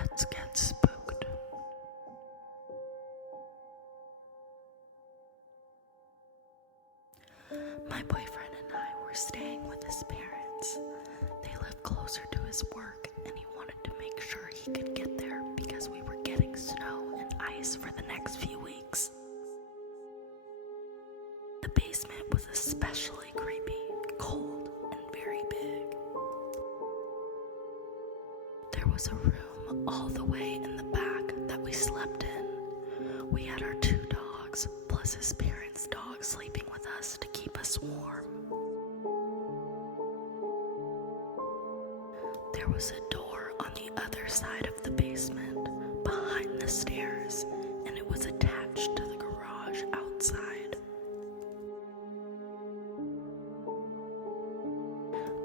Let's get spooked. My boyfriend and I were staying with his parents. They live closer to his work, and he wanted to make sure he could get there because we were getting snow and ice for the next few weeks. The basement was especially creepy, cold, and very big. There was a room all the way in the back that we slept in. We had our 2 dogs, plus his parents' dog sleeping with us to keep us warm. There was a door on the other side of the basement, behind the stairs, and it was attached to the garage outside.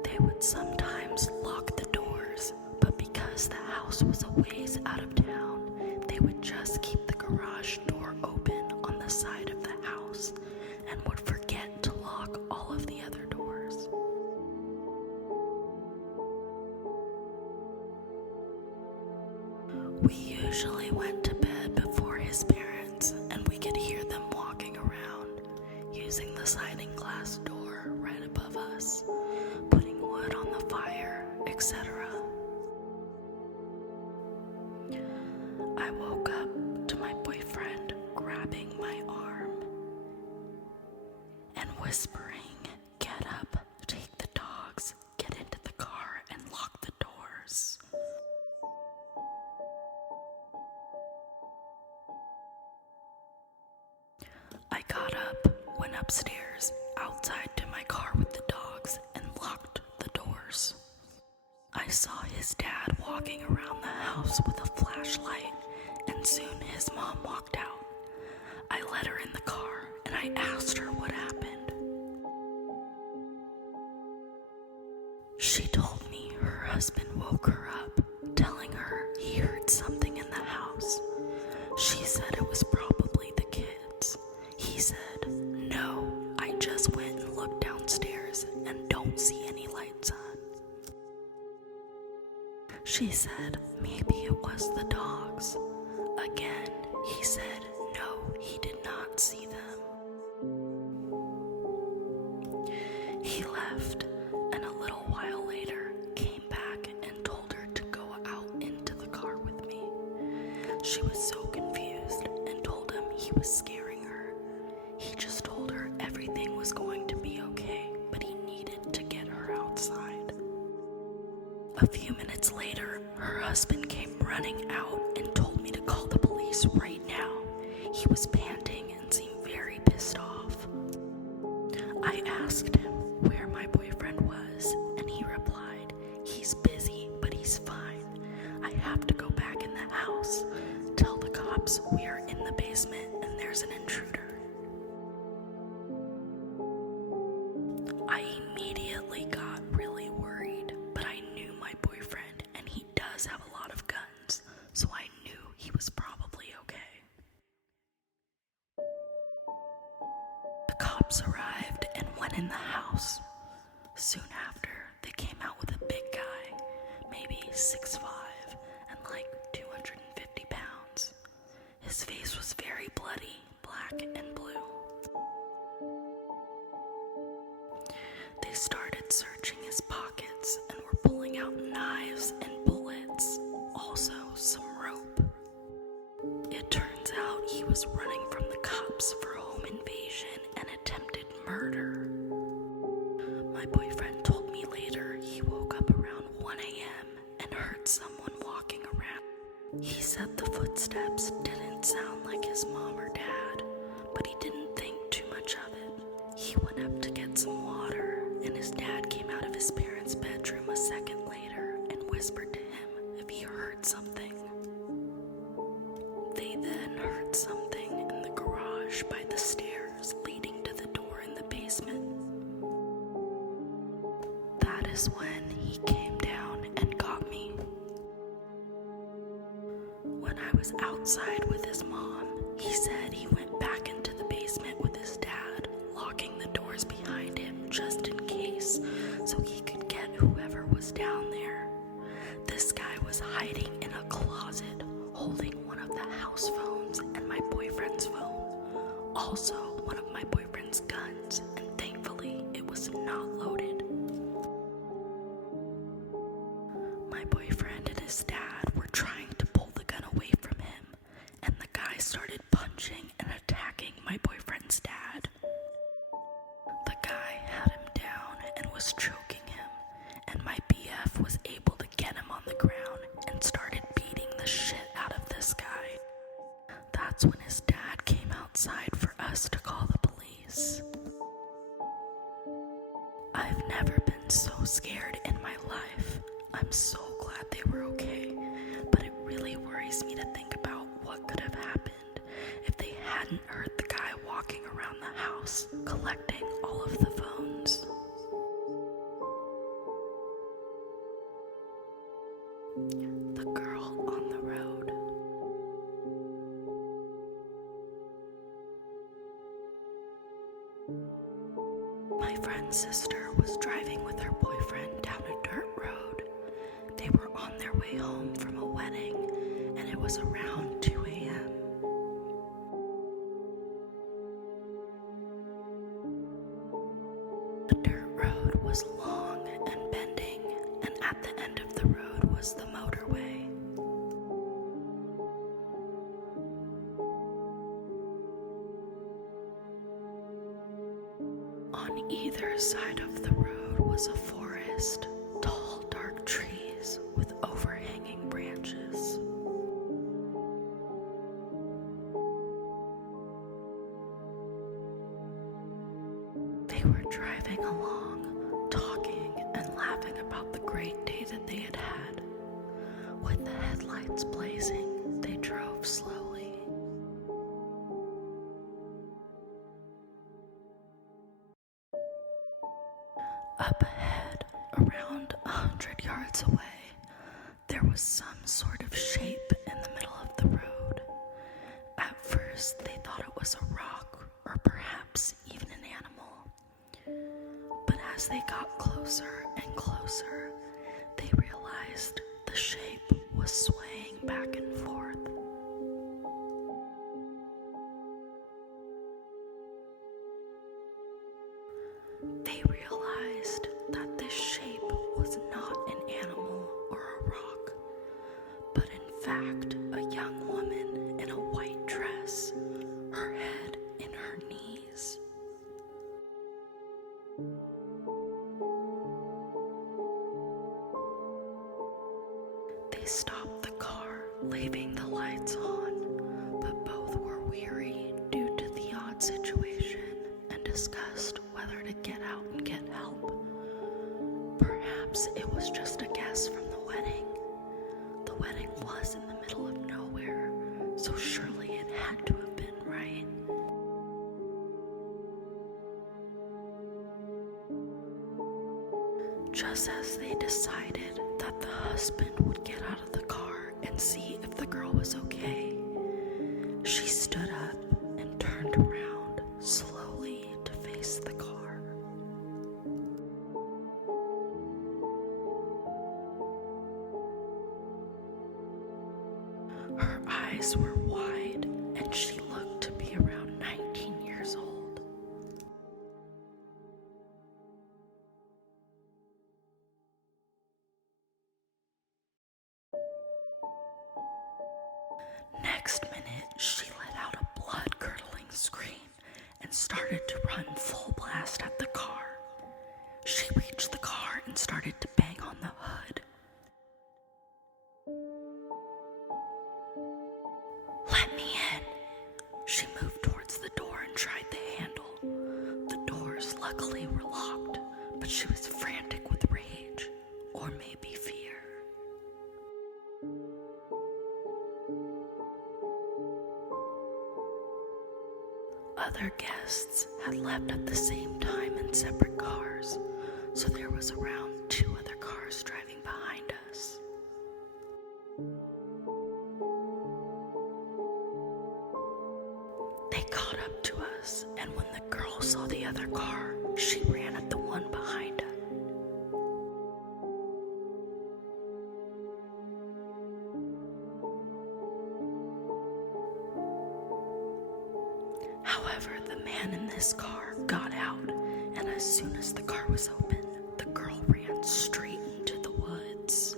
They would sometimes lock the doors, but because the house was a ways out of town, they would just keep the garage door open on the side of the house and would forget to lock all of the other doors. We usually went to bed before his parents, and we could hear them walking around, using the sliding glass door right above us, putting wood on the fire, etc. I woke up to my boyfriend grabbing my arm and whispering, "Get up, take the dogs, get into the car, and lock the doors." I got up, went upstairs, outside to my car with the dogs, and locked the doors. I saw his dad walking around the house with a flashlight, and soon his mom walked out. I let her in the car, and I asked her what happened. She told me her husband woke her up, telling her he heard something in the house. She said it was probably the kids. He said, "No, I just went and looked downstairs and don't see any lights on." She said maybe it was the dogs. Again, he said no, he did not see them. He left, and a little while later came back and told her to go out into the car with me. She was so confused and told him he was scaring her. He just told her everything was going to be okay, but he needed to get her outside. A few minutes later, her husband came running out and told me to call the police right now. He was panting and seemed very pissed off. I asked him where my boyfriend was, and he replied, "He's busy, but he's fine. I have to go back in the house. Tell the cops we are in the basement and there's an intruder." I immediately got really worried, but I knew my boyfriend, and he does have a lot of guns, so I knew he was probably okay. The cops arrived and went in the house. Soon after, they came out with a big guy, maybe 6'5", and like 250 pounds. His face was very bloody, black and blue. They started searching his pockets and were pulling out knives and bullets, also some rope. It turns out he was running from the cops for home invasion and attempted murder. My boyfriend told me later he woke up around 1 a.m. and heard someone walking around. He said the footsteps didn't sound like his mom or dad, but he didn't think too much of it. He went up to get some water, and his dad came out of his parents' bedroom a second later and whispered to him if he heard something. They then heard something in the garage by the stairs leading to the door in the basement. That is when he came down and got me. When I was outside with his mom, he said he went back into the basement with his dad, locking the doors behind him just in case, so he could get whoever was down there. This guy was was hiding in a closet holding one of the house phones and my boyfriend's phone. Also, one of my boyfriend's guns, and thankfully it was not loaded. My boyfriend and his dad were trying to pull the gun away from him, and the guy started punching and attacking my boyfriend's dad. The guy had him down and was choking him, and my BF was able to get him on the ground and started beating the shit out of this guy. That's when his dad came outside for us to call the police. I've never been so scared in my life. I'm so glad they were okay, but it really worries me to think about what could have happened if they hadn't heard the guy walking around the house collecting all of the phones. The girl on the road. My friend's sister was driving with her boyfriend down a dirt road. They were on their way home from a wedding, and it was around 2 a.m. The dirt road was long and bending, and at the end of the road was the motorway. On either side of the road was a forest, tall, dark trees with overhanging branches. They were driving along, talking and laughing about the great day that they had had. With the headlights blazing, they drove slowly. Up ahead, around 100 yards away, there was some sort of shape in the middle of the road. At first, they thought it was a rock or perhaps even an animal. But as they got closer and closer, they realized the shape was swaying back and forth. They realized that this shape was not an animal or a rock, but in fact a young woman in a white dress, her head in her knees. They stopped the car, leaving the lights on, but both were weary due to the odd situation and discussed whether to get out and get help. Perhaps it was just a guess from the wedding. The wedding was in the middle of nowhere, so surely it had to have been, right? Just as they decided that the husband would get out of the car and see if the girl was okay, she stood up and turned around slowly to face the car. Her eyes were wide, and she looked to be around 19 years old. Next minute, she let out a blood-curdling scream and started to run full blast at the car. She reached the car and started to bang on the hood. "Let me in." She moved towards the door and tried the handle. The doors luckily were locked, but she was frantic with rage, or maybe fear. Other guests had left at the same time in separate cars, so there was around 2 other cars driving behind us. They caught up to us, and when the girl saw the other car, she ran at the one behind us. man in this car got out, and as soon as the car was open, the girl ran straight into the woods.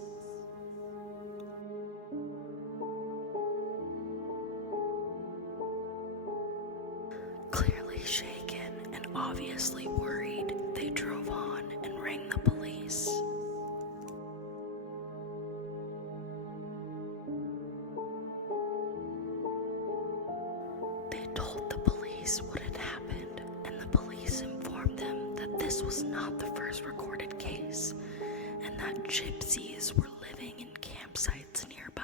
Clearly shaken and obviously worried, they drove on and rang the police. They told the police what had happened, and the police informed them that this was not the first recorded case, and that gypsies were living in campsites nearby.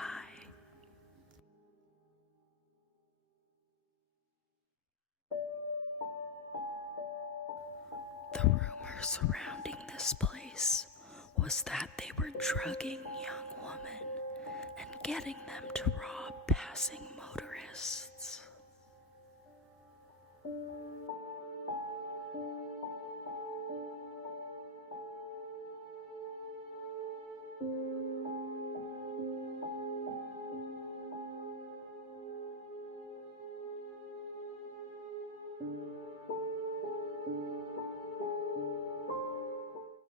The rumor surrounding this place was that they were drugging young women and getting them to rob passing motorists.